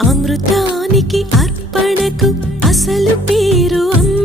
అమృతానికి అర్పణకు అసలు పేరు అమ్మ.